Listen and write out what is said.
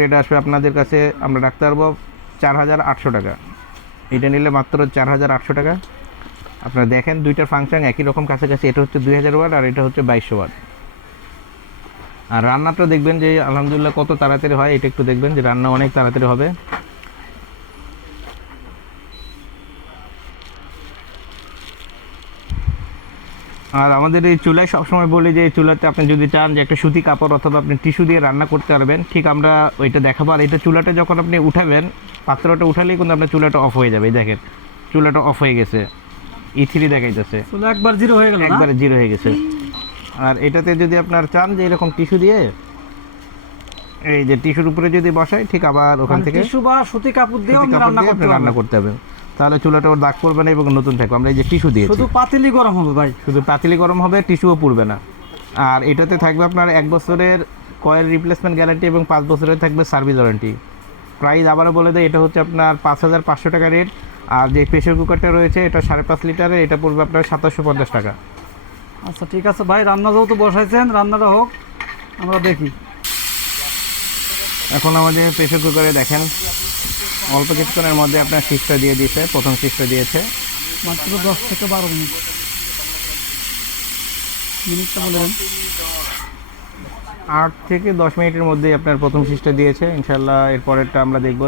Rate আসবে আপনাদের কাছে আমরা রাখতে পারবো 4800 টাকা। এটা নিলে মাত্র 4800 টাকা। আপনারা দেখেন দুইটার ফাংশন একই রকম কাছাকাছি। এটা হচ্ছে 2000 ওয়াট আর এটা হচ্ছে 2200 ওয়াট। আর রান্নাটা দেখবেন যে আলহামদুলিল্লাহ কত তাড়াতাড়ি হয়, এটা একটু দেখবেন যে রান্না অনেক তাড়াতাড়ি হবে। আর আমাদের এই চুলায় সবসময় বলি যে এই চুলাতে আপনি যদি চান যে একটা সুতি কাপড় অথবা আপনি টিস্যু দিয়ে রান্না করতে পারবেন, ঠিক আমরা ওইটা দেখাবো। আর এটা চুলাটা যখন আপনি উঠাবেন, পাত্রটা উঠালেই কিন্তু আপনার চুলাটা অফ হয়ে যাবে। এই দেখেন চুলাটা অফ হয়ে গেছে, E3 দেখাইতেছে, একবার জিরো হয়ে গেল, একবারে জিরো হয়ে গেছে। আর এটাতে যদি আপনার চান যে এরকম টিস্যু দিয়ে, এই যে টিস্যুর উপরে যদি বসাই, ঠিক আবার ওখান থেকে টিস্যু বা সুতি কাপড় দিয়ে রান্না করতে হবে, তাহলে চুলাটা ওর দাগ পড়বে না এবং নতুন থাকবে। আমরা এই যে টিস্যু দিয়ে শুধু পাতিলি গরম হবে ভাই, শুধু পাতিলি গরম হবে, টিস্যুও পুড়বে না। আর এটাতে থাকবে আপনার 1 বছরের কয়েল রিপ্লেসমেন্ট গ্যারান্টি এবং 5 বছরের থাকবে সার্ভিস ওয়ারেন্টি। প্রাইস আবারও বলে দেয়, এটা হচ্ছে আপনার 5500 টাকা রেট। আর যে প্রেশার কুকারটা রয়েছে এটা 5.5 লিটারের, এটা পড়বে আপনার 2750 টাকা। আচ্ছা ঠিক আছে ভাই, রান্না যেহেতু বসাইছেন রান্নাটা হোক, আমরা দেখি। এখন আমাদের প্রেশার কুকারে দেখেন অল্প কিছুক্ষণের মধ্যে আপনার সিস্টটা দিয়ে দিয়েছে, প্রথম সিস্টটা দিয়েছে মাত্র 10 থেকে 12 মিনিট। মিনিটটা বলে দেন। 8 থেকে 10 মিনিটের মধ্যেই আপনার প্রথম সিস্টটা দিয়েছে। ইনশাল্লাহ এরপরেরটা আমরা দেখব।